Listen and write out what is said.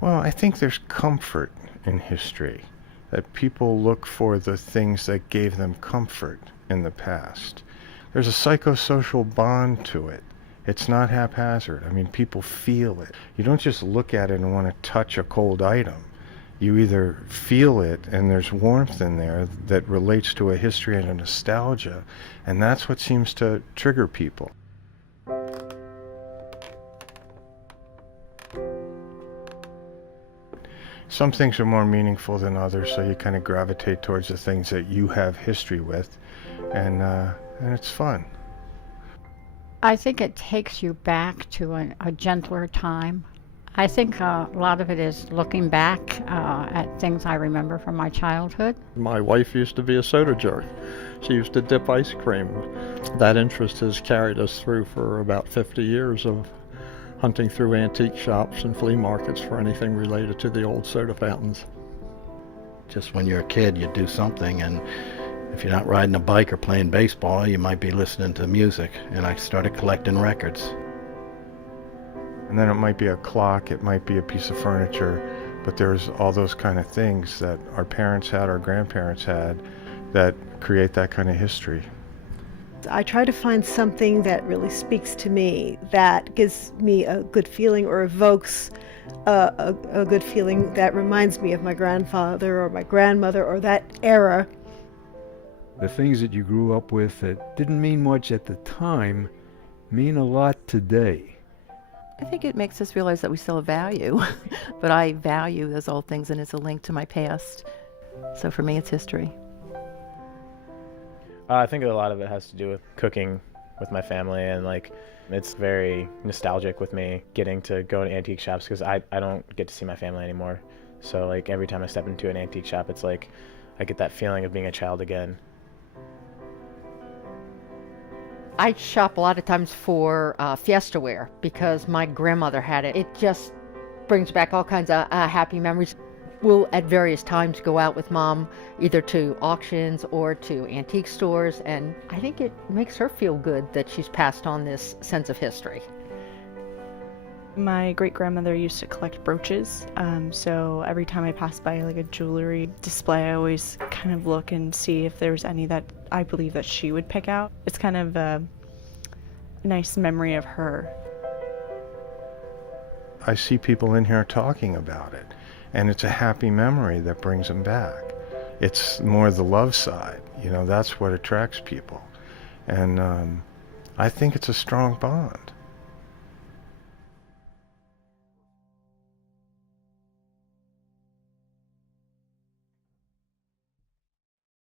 Well, I think there's comfort in history, that people look for the things that gave them comfort in the past. There's a psychosocial bond to it. It's not haphazard. I mean, people feel it. You don't just look at it and want to touch a cold item. You either feel it, and there's warmth in there that relates to a history and a nostalgia, and that's what seems to trigger people. Some things are more meaningful than others, so you kind of gravitate towards the things that you have history with, and it's fun. I think it takes you back to a gentler time. I think a lot of it is looking back at things I remember from my childhood. My wife used to be a soda jerk. She used to dip ice cream. That interest has carried us through for about 50 years of hunting through antique shops and flea markets for anything related to the old soda fountains. Just when you're a kid, you do something, and if you're not riding a bike or playing baseball, you might be listening to music, and I started collecting records. And then it might be a clock, it might be a piece of furniture, but there's all those kind of things that our parents had, our grandparents had, that create that kind of history. I try to find something that really speaks to me, that gives me a good feeling or evokes a good feeling that reminds me of my grandfather or my grandmother or that era. The things that you grew up with that didn't mean much at the time mean a lot today. I think it makes us realize that we still have value, but I value those old things and it's a link to my past. So for me, it's history. I think a lot of it has to do with cooking with my family, and it's very nostalgic with me getting to go to antique shops because I don't get to see my family anymore. So every time I step into an antique shop, it's like I get that feeling of being a child again. I shop a lot of times for Fiesta ware because my grandmother had it. It just brings back all kinds of happy memories. We'll at various times go out with Mom either to auctions or to antique stores, and I think it makes her feel good that she's passed on this sense of history. My great-grandmother used to collect brooches, so every time I pass by a jewelry display, I always kind of look and see if there's any that I believe that she would pick out. It's kind of a nice memory of her. I see people in here talking about it, and it's a happy memory that brings them back. It's more the love side, that's what attracts people. And I think it's a strong bond.